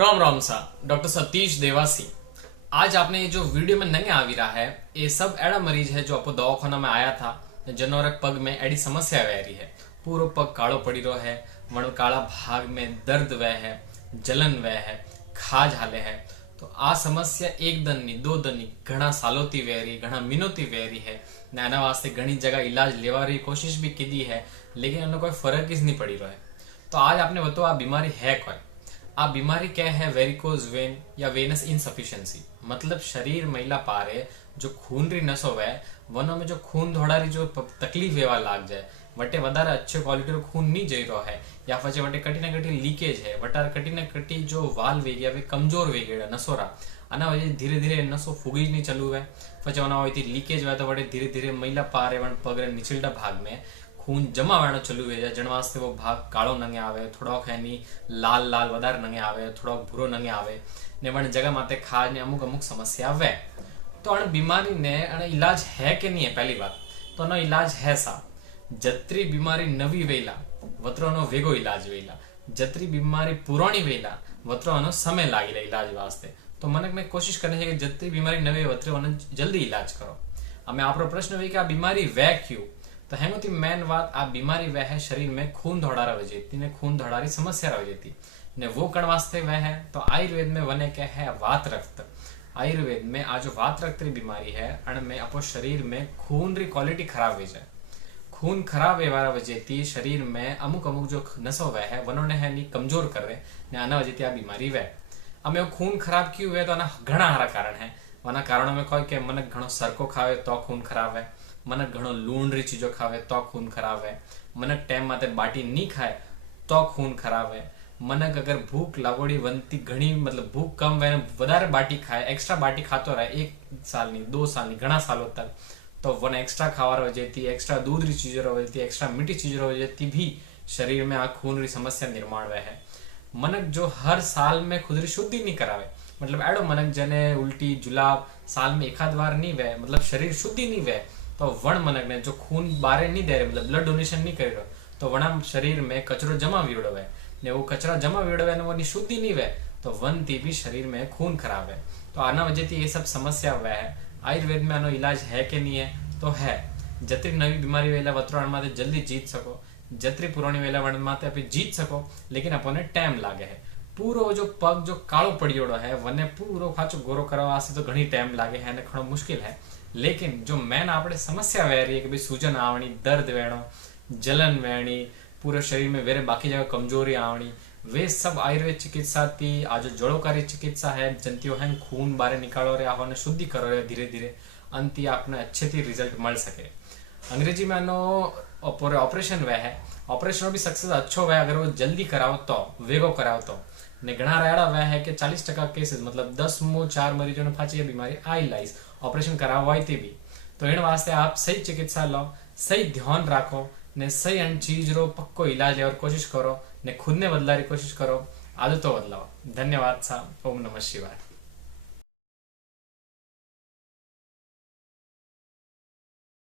राम राम सा डॉक्टर सतीश देवासी। आज आपने ये जो वीडियो में नंगे आवी रहा है ये सब एड़ा मरीज है जो आपको दवाखाना में आया था जनो रे पग में एड़ी समस्या वह रही है। पूरो पग कालो पड़ी रो है, वण काला भाग में दर्द वह है, जलन वह है, खाज हाले है। तो आ समस्या एक दिन नी दो दिन नी घना सालों थी वह रही, घना महीनों थी वह रही है। आना वास्ते घनी जगह इलाज लेवा रही कोशिश भी की है, लेकिन उन्हें कोई फर्क ही नहीं पड़ी रहा है। तो आज आपने बताओ आ बीमारी है कोई? आ बीमारी क्या है? वेरिकोज वेन या वेनस इनसफिशिएंसी, मतलब शरीर महिला पारे जो खून री नसों वह वनों में जो खून दौड़ा रही जो तकलीफ वेवा लाग जाए, वटे वधारे अच्छे क्वालिटी रो खून नहीं जई रहो है, या फिर वटे कटी ना कटी लीकेज है, वटार कटी ना कटी जो वाल वे गया वे कमजोर वे गया नसोरा आना वजह धीरे धीरे नसो फूगी नहीं चलू है। પછી ઓના હોયથી લીકેજ હોય તો વડે ધીરે ધીરે મહિલા પારે વણ પગરે નીચેલા ભાગ में खून जमा वाणो चलू है जण वास्ते वो भाग काळो नंगे आवे, थोड़ोक एनी लाल लाल वधारे नंगे आवे, थोड़ोक भूरो नंगे आवे ने वण जगह माते खाज ने अमुक अमुक समस्या आवे। तो अण बीमारी ने अण इलाज है के नहीं है? पहली बात तो अनो इलाज है सा। जतरी बीमारी नवी वेला वत्रोनो वेगो इलाज वेला, जतरी बीमारी पुरानी वेला वत्रोनो समय लागेला इलाज वास्ते। तो मनक ने कोशिश करनी है कि जतरी बीमारी नवी वत्रे वने जल्दी इलाज करो। हमें आपरो प्रश्न हुई कि आ बीमारी वह क्यों? तो हेमोती मेन बात आ बीमारी वह है शरीर में खून दौड़ारा हो जाती ने खून दौड़ारी समस्या हो जाती ने वो कण वास्ते वह है। तो आयुर्वेद में वने क्या है? वात रक्त। आयुर्वेद में आ जो वात रक्त री बीमारी है अण में अपो शरीर में खून री क्वालिटी खराब हो जाए, खून खराब व्यवहार वजह शरीर में अमुक अमुक जो नसो वह है वनों है नी कमजोर कर रहे ने आना वजह आ बीमारी वह। हमें खून खराब क्यों हुए? तो आना घना हारा कारण है। वना कारणों में कोई के मनक घणो सरको खावे तो खून खराब है, मनक घणो लूण री चीजों खावे तो खून खराब है, मनक टाइम माते बाटी नहीं खाए तो खून खराब है, मनक अगर भूख लागोड़ी वनती घणी मतलब भूख कम वे वधारे बाटी खाए एक्स्ट्रा बाटी खातो रहे 1 साल नी 2 साल नी घना सालों तक तो वन एक्स्ट्रा खावा वजह एक्स्ट्रा दूध री चीजों वजह एक्स्ट्रा मीठी चीजों वजह भी शरीर में आ खून री समस्या निर्माण वह है। मनक जो हर साल में खुद री शुद्धि नहीं करावे, मतलब एडो मनक जने उल्टी जुलाब साल में एकाध बार नहीं वे मतलब शरीर शुद्धि नहीं वे तो वण मनक ने जो खून बारे नहीं दे रहे मतलब ब्लड डोनेशन नहीं कर रहे तो वणा शरीर में कचरो जमा वीड़ो है ने वो कचरा जमा वीड़ो है वो शुद्धि नहीं वे तो वन थी भी शरीर में खून खराब है। तो आना वजह थी ये सब समस्या वह है। आयुर्वेद में आनो इलाज है कि नहीं है? तो है। जतरी नवी बीमारी वेला वत्रो माते जल्दी जीत सको, जतरी पुरानी वेला वण माते आप जीत सको, लेकिन अपने टाइम लागे है। पूरो जो पग जो कालो पड़ियोड़ो है वने पूरो खाचो गोरो करवा वास्ते तो घणी टाइम लागे है ने घणो मुश्किल है। लेकिन जो मेन आपणे समस्या वह रही है कि भाई सूजन आवणी, दर्द वेणो, जलन वेणी, पूरे शरीर में वेरे बाकी जगह कमजोरी आवणी, वे सब आयुर्वेद चिकित्सा थी आ जो जड़ोकारी चिकित्सा है जंतियों है खून बारे निकालो रे आहोने शुद्धि करो रे धीरे धीरे अंत आपने अच्छे थी रिजल्ट मिल सके। अंग्रेजी में आनो ऑपरेशन वह है, ऑपरेशन भी सक्सेस अच्छो वह अगर वो जल्दी कराओ तो वेगो कराओ तो ने घना रायड़ा वह है कि 40% केसेस मतलब 10 में 4 मरीजों ने फाची बीमारी आई लाइस ऑपरेशन करावाई थी भी। तो इन वास्ते आप सही चिकित्सा लो, सही ध्यान राखो ने सही अन चीज रो पक्को इलाज लेवर कोशिश करो ने खुद ने बदलारी कोशिश करो, आदतों बदलाओ। धन्यवाद सा। ओम नमः शिवाय।